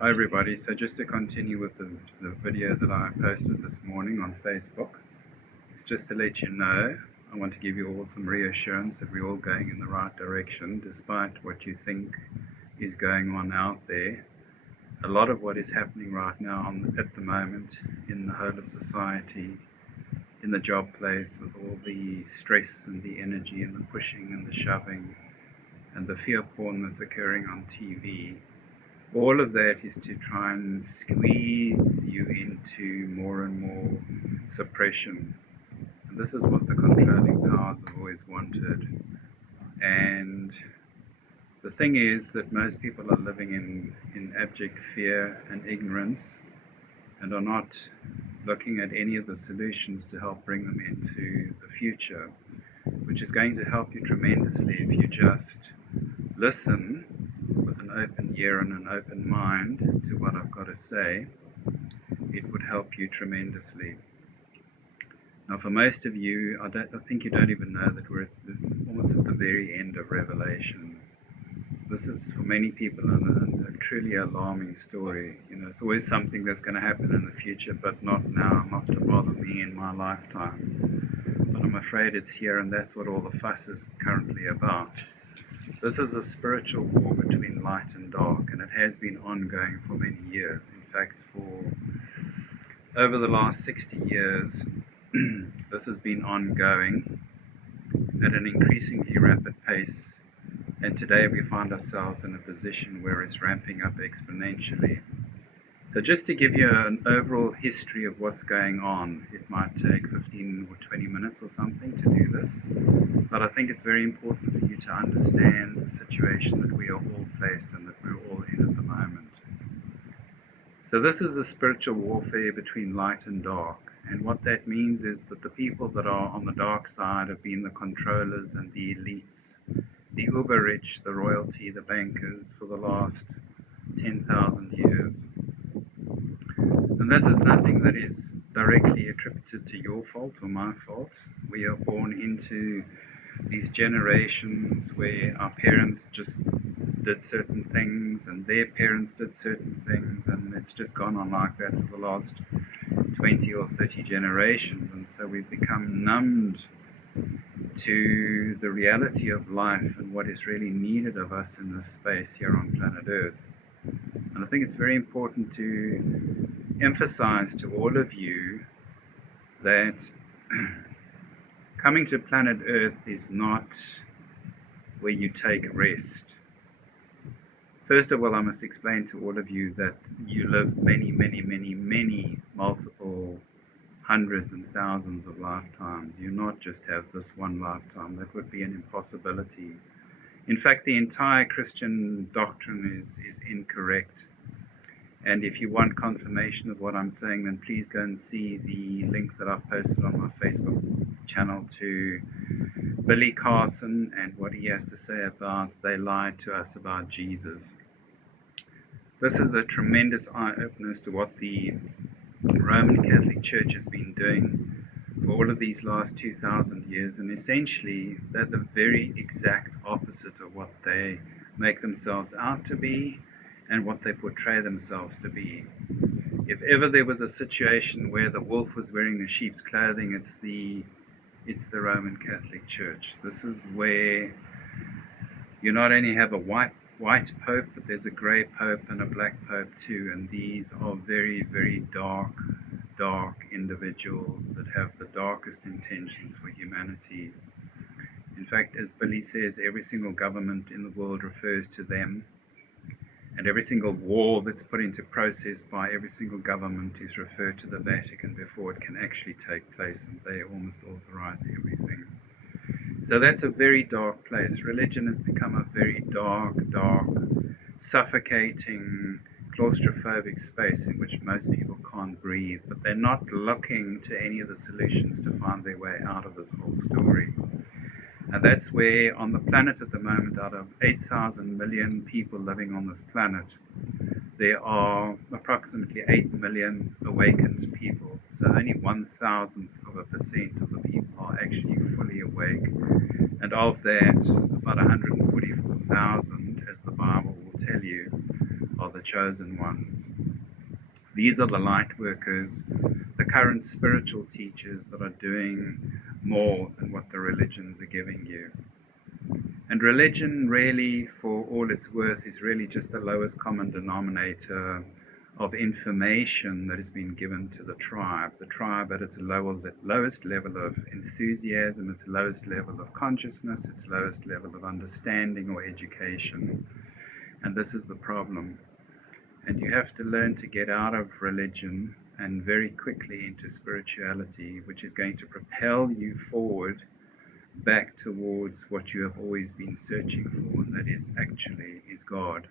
Hi everybody, so just to continue with the video that I posted this morning on Facebook, it's just to let you know, I want to give you all some reassurance that we're all going in the right direction despite what you think is going on out there. A lot of what is happening right now at the moment in the whole of society, in the job place, with all the stress and the energy and the pushing and the shoving and the fear porn that's occurring on TV, all of that is to try and squeeze you into more and more suppression. And this is what the controlling powers have always wanted. And the thing is that most people are living in abject fear and ignorance and are not looking at any of the solutions to help bring them into the future, which is going to help you tremendously if you just listen with an open ear and an open mind to what I've got to say. It would help you tremendously. Now, for most of you, I think you don't even know that we're almost at the very end of Revelations. This is, for many people, a truly alarming story. You know, it's always something that's going to happen in the future, but not now, not to bother me in my lifetime. But I'm afraid it's here, and that's what all the fuss is currently about. This is a spiritual war between light and dark, and it has been ongoing for many years. In fact, for over the last 60 years, this has been ongoing at an increasingly rapid pace, and today we find ourselves in a position where it's ramping up exponentially. So just to give you an overall history of what's going on, it might take 15 or 20 minutes or something to do this, but I think it's very important for you to understand the situation that we are all faced and that we're all in at the moment. So this is a spiritual warfare between light and dark, and what that means is that the people that are on the dark side have been the controllers and the elites, the uber rich, the royalty, the bankers for the last 10,000 years. And this is nothing that is directly attributed to your fault or my fault. We are born into these generations where our parents just did certain things and their parents did certain things, and it's just gone on like that for the last 20 or 30 generations. And so we've become numbed to the reality of life and what is really needed of us in this space here on planet Earth. And I think it's very important to emphasize to all of you that coming to planet Earth is not where you take rest. First of all, I must explain to all of you that you live many, multiple hundreds and thousands of lifetimes. You not just have this one lifetime. That would be an impossibility. In fact, the entire Christian doctrine is incorrect. And if you want confirmation of what I'm saying, then please go and see the link that I've posted on my Facebook channel to Billy Carson and what he has to say about they lied to us about Jesus. This is a tremendous eye-opener as to what the Roman Catholic Church has been doing for all of these last 2,000 years, and essentially they're the very exact opposite of what they make themselves out to be and what they portray themselves to be. If ever there was a situation where the wolf was wearing the sheep's clothing, it's the Roman Catholic Church. This is where you not only have a white pope, but there's a grey pope and a black pope too, and these are very, very dark individuals that have the darkest intentions for humanity. In fact, as Billy says, every single government in the world refers to them, and every single war that's put into process by every single government is referred to the Vatican before it can actually take place, and they almost authorize everything. So that's a very dark place. Religion has become a very dark, suffocating, claustrophobic space in which most people can't breathe, but they're not looking to any of the solutions to find their way out of this whole story. And that's where, on the planet at the moment, out of 8,000 million people living on this planet, there are approximately 8 million awakened people. So only 1,000% of the people are actually fully awake. And of that, about 144,000, as the Bible will tell you, are the chosen ones. These are the light workers, the current spiritual teachers that are doing more than what the religions are giving you. And religion really, for all it's worth, is really just the lowest common denominator of information that has been given to the tribe. The tribe at its lowest level of enthusiasm, its lowest level of consciousness, its lowest level of understanding or education. And this is the problem. And you have to learn to get out of religion and very quickly into spirituality, which is going to propel you forward back towards what you have always been searching for, and that is God.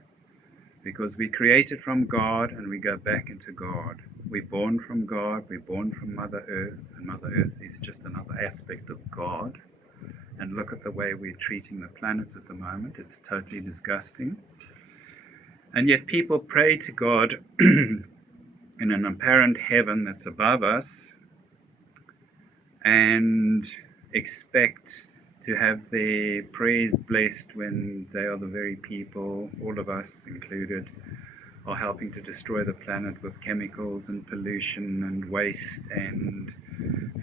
Because we created from God and we go back into God. We're born from God, we're born from Mother Earth, and Mother Earth is just another aspect of God. And look at the way we're treating the planet at the moment. It's totally disgusting. And yet people pray to God in an apparent heaven that's above us and expect to have their prayers blessed when they are the very people, all of us included, are helping to destroy the planet with chemicals and pollution and waste and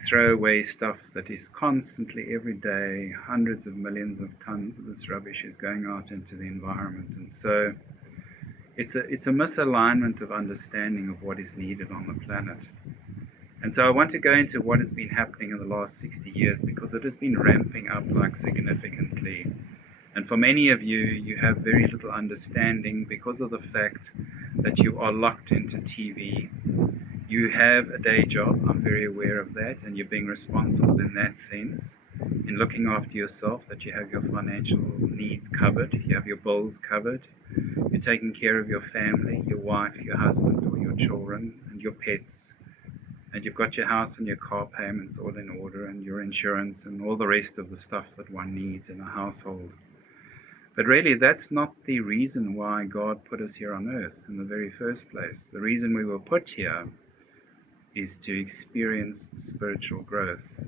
throwaway stuff that is constantly, every day, hundreds of millions of tons of this rubbish is going out into the environment. And so it's a misalignment of understanding of what is needed on the planet. And so I want to go into what has been happening in the last 60 years because it has been ramping up like significantly. And for many of you, you have very little understanding because of the fact that you are locked into TV. You have a day job, I'm very aware of that, and you're being responsible in that sense, in looking after yourself, that you have your financial needs covered, you have your bills covered, you're taking care of your family, your wife, your husband, or your children, and your pets. And you've got your house and your car payments all in order, and your insurance and all the rest of the stuff that one needs in a household. But really, that's not the reason why God put us here on earth in the very first place. The reason we were put here is to experience spiritual growth.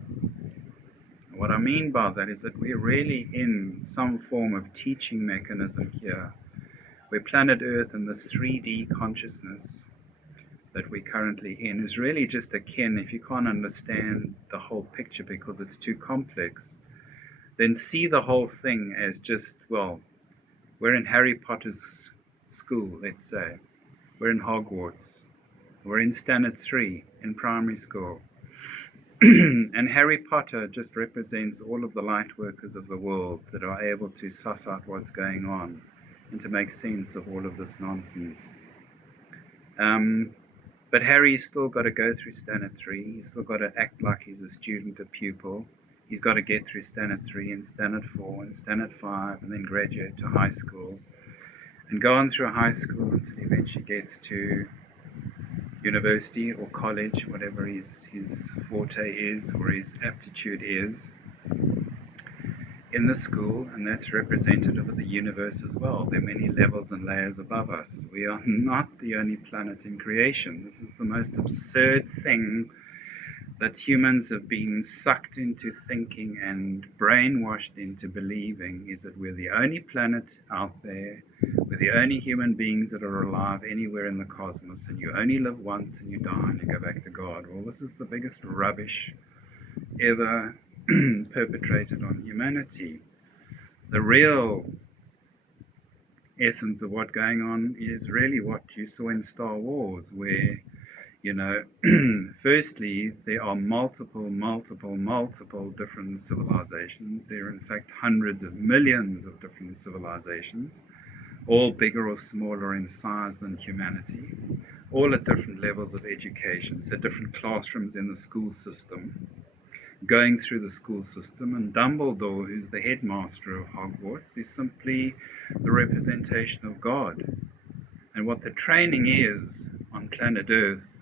And what I mean by that is that we're really in some form of teaching mechanism here, where planet Earth and this 3D consciousness that we're currently in is really just akin, if you can't understand the whole picture because it's too complex, then see the whole thing as just, well, we're in Harry Potter's school, let's say. We're in Hogwarts. We're in Standard 3 in primary school. And Harry Potter just represents all of the light workers of the world that are able to suss out what's going on and to make sense of all of this nonsense. But Harry's still got to go through Standard 3. He's still got to act like he's a student, a pupil. He's got to get through Standard 3 and Standard 4 and Standard 5 and then graduate to high school. And go on through high school until he eventually gets to university or college, whatever his forte is or his aptitude is in the school, and that's representative of the universe as well. There are many levels and layers above us. We are not the only planet in creation. This is the most absurd thing that humans have been sucked into thinking and brainwashed into believing, is that we're the only planet out there, we're the only human beings that are alive anywhere in the cosmos, and you only live once and you die and you go back to God. Well, this is the biggest rubbish ever perpetrated on humanity. The real essence of what's going on is really what you saw in Star Wars, where, you know, firstly, there are multiple different civilizations. There are in fact hundreds of millions of different civilizations, all bigger or smaller in size than humanity, all at different levels of education, so different classrooms in the school system, going through the school system, and Dumbledore, who's the headmaster of Hogwarts, is simply the representation of God. And what the training is on planet Earth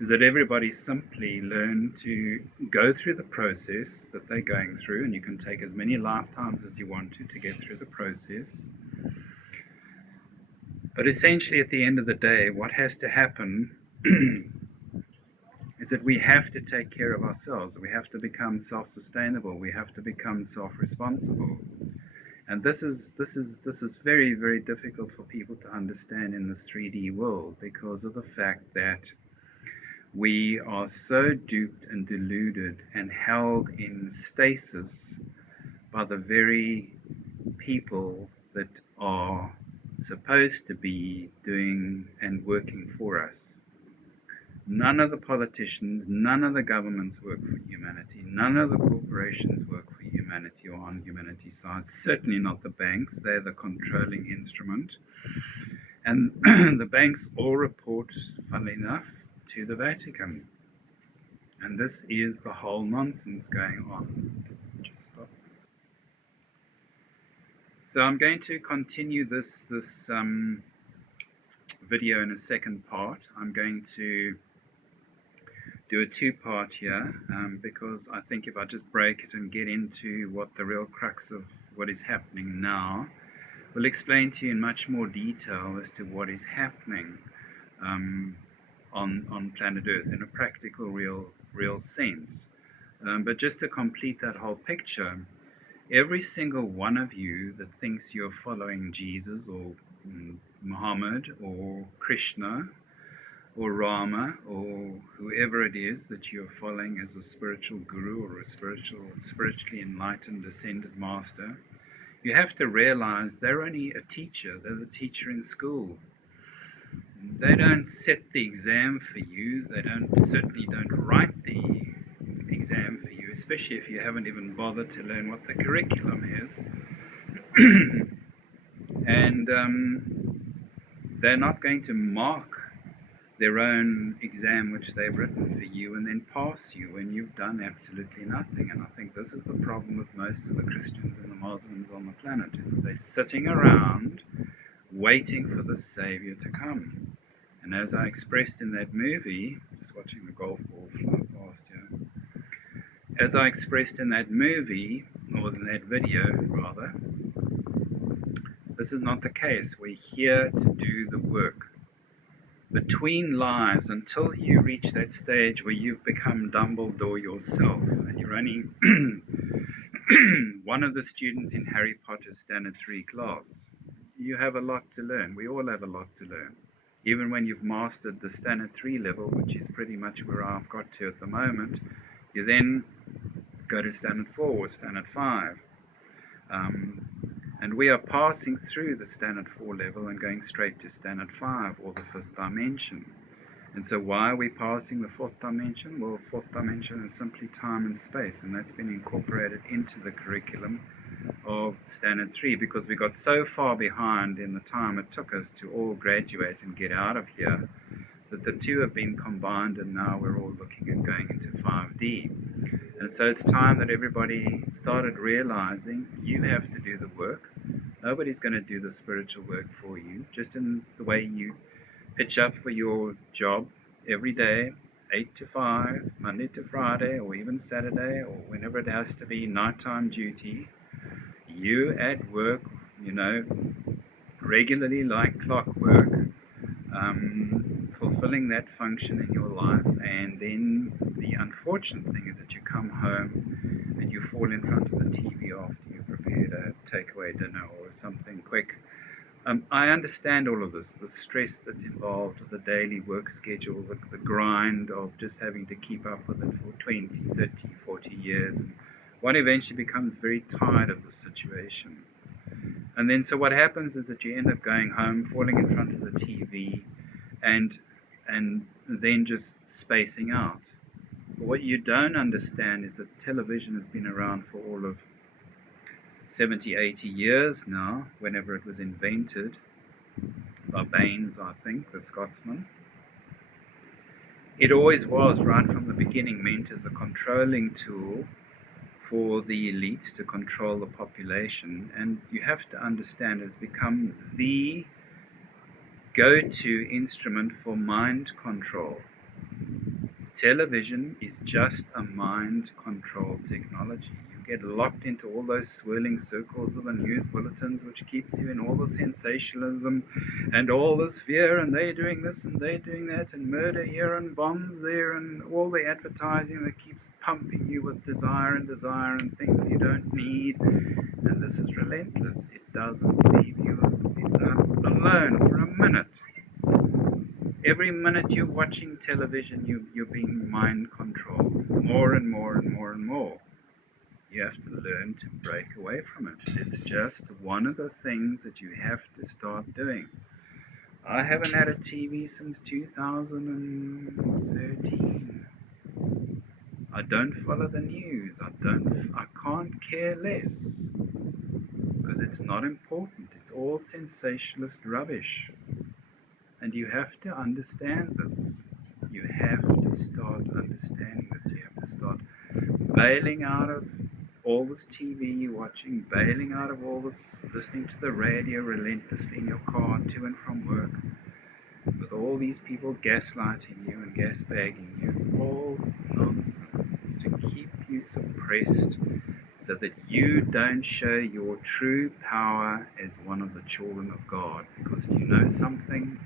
is that everybody simply learn to go through the process that they're going through, and you can take as many lifetimes as you want to get through the process. But essentially at the end of the day, what has to happen is that we have to take care of ourselves. We have to become self-sustainable. We have to become self-responsible. And this is very, very difficult for people to understand in this 3D world, because of the fact that we are so duped and deluded and held in stasis by the very people that are supposed to be doing and working for us. None of the politicians, none of the governments work for humanity, none of the corporations work for humanity or on humanity's side, certainly not the banks. They're the controlling instrument. And the banks all report, funnily enough, to the Vatican. And this is the whole nonsense going on. Just stop. So I'm going to continue this video in a second part. I'm going to do a two-part here, because I think if I just break it and get into what the real crux of what is happening now, will explain to you in much more detail as to what is happening on planet Earth in a practical, real sense. But just to complete that whole picture, every single one of you that thinks you're following Jesus or Muhammad or Krishna or Rama or whoever it is that you're following as a spiritual guru or a spiritually enlightened ascended master, you have to realize they're only a teacher. They're the teacher in school. They don't set the exam for you. They certainly don't write the exam for you, especially if you haven't even bothered to learn what the curriculum is. And they're not going to mark their own exam which they've written for you and then pass you when you've done absolutely nothing. And I think this is the problem with most of the Christians and the Muslims on the planet, is that they're sitting around waiting for the Savior to come. And as I expressed in that movie, just watching the golf balls fly past here, as I expressed in that movie, or in that video rather, this is not the case. We're here to do the work. Between lives, until you reach that stage where you've become Dumbledore yourself, and you're only one of the students in Harry Potter's Standard 3 class, you have a lot to learn. We all have a lot to learn. Even when you've mastered the Standard 3 level, which is pretty much where I've got to at the moment, you then go to Standard 4 or Standard 5. And we are passing through the Standard 4 level and going straight to Standard 5, or the 5th dimension. And so why are we passing the 4th dimension? Well, 4th dimension is simply time and space, and that's been incorporated into the curriculum of Standard 3, because we got so far behind in the time it took us to all graduate and get out of here, that the two have been combined, and now we're all looking at going into 5D. And so it's time that everybody started realizing you have to do the work. Nobody's going to do the spiritual work for you. Just in the way you pitch up for your job every day, 8 to 5, Monday to Friday, or even Saturday, or whenever it has to be nighttime duty. You at work, regularly like clockwork, fulfilling that function in your life. And then the unfortunate thing is that you come home and you fall in front of the TV after you've prepared a takeaway dinner or something quick. I understand all of this, the stress that's involved, the daily work schedule, the grind of just having to keep up with it for 20, 30, 40 years. And one eventually becomes very tired of the situation. And then so what happens is that you end up going home, falling in front of the TV, and then just spacing out. But what you don't understand is that television has been around for all of 70, 80 years now, whenever it was invented by Baines, I think, the Scotsman. It always was, right from the beginning, meant as a controlling tool for the elite to control the population. And you have to understand it's become the go-to instrument for mind control. Television is just a mind-controlled technology. You get locked into all those swirling circles of the news bulletins, which keeps you in all the sensationalism and all this fear, and they're doing this and they're doing that, and murder here and bombs there, and all the advertising that keeps pumping you with desire and things you don't need. And this is relentless. It doesn't leave you alone for a minute. Every minute you're watching television, you're being mind controlled more and more and more and more. You have to learn to break away from it. It's just one of the things that you have to start doing. I haven't had a TV since 2013. I don't follow the news. I can't care less, because it's not important. It's all sensationalist rubbish. And you have to understand this. You have to start understanding this. You have to start bailing out of all this TV you're watching, bailing out of all this, listening to the radio relentlessly in your car to and from work, with all these people gaslighting you and gasbagging you. It's all nonsense. It's to keep you suppressed so that you don't show your true power as one of the children of God. Because you know something?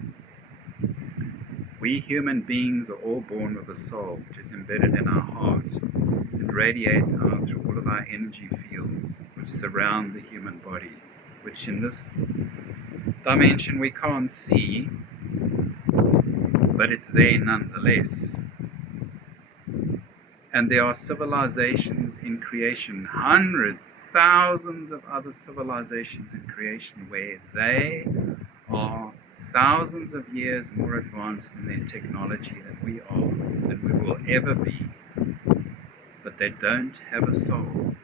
We human beings are all born with a soul which is embedded in our heart and radiates out through all of our energy fields which surround the human body, which in this dimension we can't see, but it's there nonetheless. And there are civilizations in creation, hundreds, thousands of other civilizations in creation, where they are thousands of years more advanced in their technology than we are, than we will ever be. But they don't have a soul.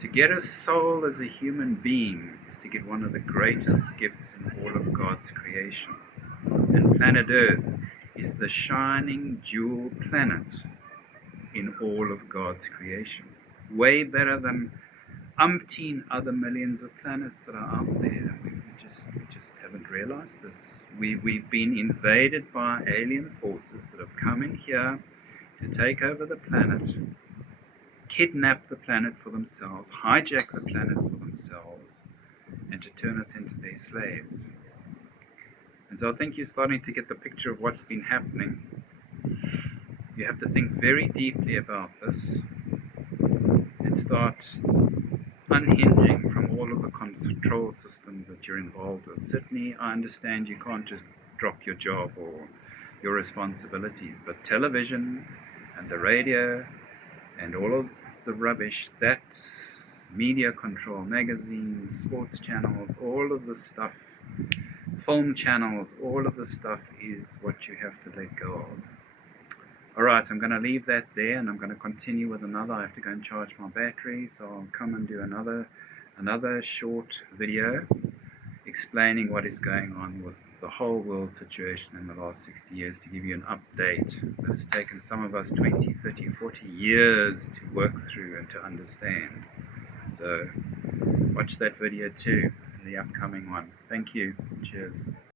To get a soul as a human being is to get one of the greatest gifts in all of God's creation. And planet Earth is the shining jewel planet in all of God's creation. Way better than umpteen other millions of planets that are out there. We just haven't realized this. We've been invaded by alien forces that have come in here to take over the planet, kidnap the planet for themselves, hijack the planet for themselves, and to turn us into their slaves. And so I think you're starting to get the picture of what's been happening. You have to think very deeply about this and start unhinging from all of the control systems that you're involved with. Certainly, I understand you can't just drop your job or your responsibilities, but television and the radio and all of the rubbish, that media control, magazines, sports channels, all of the stuff, film channels, all of the stuff is what you have to let go of. Alright, I'm going to leave that there, and I'm going to continue with another. I have to go and charge my battery, so I'll come and do another short video explaining what is going on with the whole world situation in the last 60 years, to give you an update that has taken some of us 20, 30, 40 years to work through and to understand. So watch that video too, the upcoming one. Thank you. Cheers.